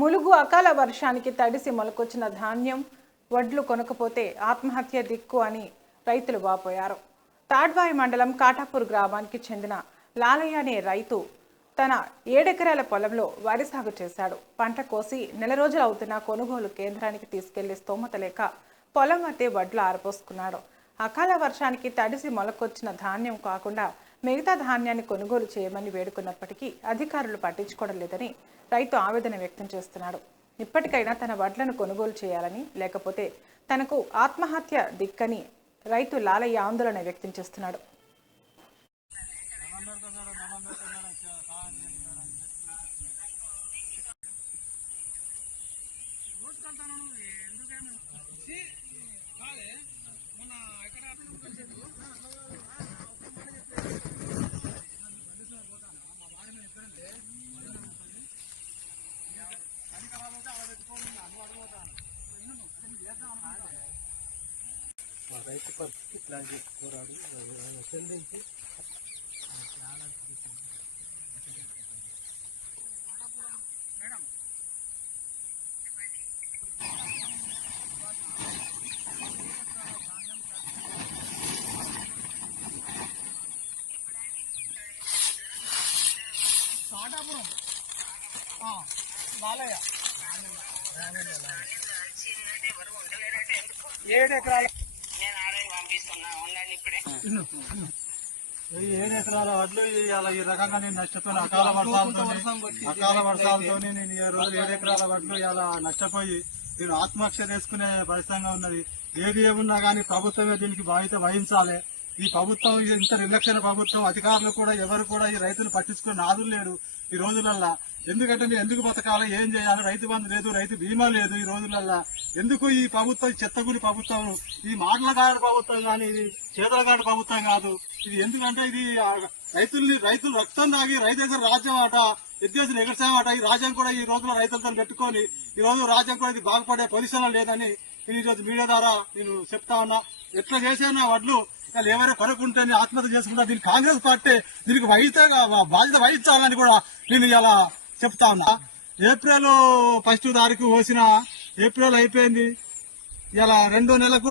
ములుగు అకాల వర్షానికి తడిసి మొలకొచ్చిన ధాన్యం వడ్లు కొనకపోతే ఆత్మహత్య దిక్కు అని రైతులు వాపోయారు. తాడ్వాయి మండలం కాటాపూర్ గ్రామానికి చెందిన లాలయ్య అనే రైతు తన 7 ఎకరాల పొలంలో వరి సాగు చేశాడు. పంట కోసి నెల రోజులు అవుతున్న కొనుగోలు కేంద్రానికి తీసుకెళ్లి స్తోమత లేక పొలం వద్దే వడ్లు ఆరపోసుకున్నాడు. అకాల వర్షానికి తడిసి మొలకొచ్చిన ధాన్యం కాకుండా మిగతా ధాన్యాన్ని కొనుగోలు చేయమని వేడుకున్నప్పటికీ అధికారులు పట్టించుకోవడం లేదని రైతు ఆవేదన వ్యక్తం చేస్తున్నాడు. ఇప్పటికైనా తన వడ్లను కొనుగోలు చేయాలని, లేకపోతే తనకు ఆత్మహత్య దిక్కని రైతు లాలయ్య ఆందోళన వ్యక్తం చేస్తున్నాడు. రైతు పరిస్థితి ప్లాన్ చేసుకోరాడు చెల్లించి బాలయ్య 7 ఎకరాల 7 ఎకరాల వడ్లు ఇలా ఈ రకంగా నేను నష్టపోయిన అకాల వర్షాలతో నేను 7 ఎకరాల వడ్లు ఇలా నష్టపోయి నేను ఆత్మహత్య చేసుకునే పరిస్థితిగా ఉన్నది. ఏది ఏమున్నా కానీ ప్రభుత్వమే దీనికి బాధ్యత వహించాలి. ఈ ప్రభుత్వం ఇంత నిర్లక్ష్య ప్రభుత్వం, అధికారులు కూడా ఎవరు కూడా ఈ రైతులు పట్టించుకుని నాదులు లేరు ఈ రోజులల్లా. ఎందుకంటే మీరు ఎందుకు బతకాలి, ఏం చేయాలి, రైతు బంధు లేదు, రైతు బీమా లేదు ఈ రోజులల్లా. ఎందుకు ఈ ప్రభుత్వం చెత్తగుడి ప్రభుత్వం, ఈ మాటలగాడి ప్రభుత్వం కానీ ఇది చేతలగాడి ప్రభుత్వం కాదు. ఇది ఎందుకంటే ఇది రైతులు రక్తం తాగి రైతు దగ్గర రాజ్యం ఆట ఎద్దేశం ఎగర్చామట. ఈ రాజ్యం కూడా ఈ రోజులో రైతులతో పెట్టుకొని ఈ రోజు రాజ్యం కూడా ఇది బాగుపడే పొజిషన్ లేదని నేను ఈ రోజు మీడియా ద్వారా నేను చెప్తా ఉన్నా. ఎట్లా చేసినా వడ్లు వాళ్ళు ఏమైనా కొనుక్కుంటే ఆత్మహత్య చేసుకుంటా. దీనికి కాంగ్రెస్ పార్టీ దీనికి బాధ్యత వహించాలని కూడా నేను ఇలా చెప్తా ఉన్నా. ఏప్రిల్ 1 తారీఖు పోసిన ఏప్రిల్ అయిపోయింది, ఇలా 2 నెలలకు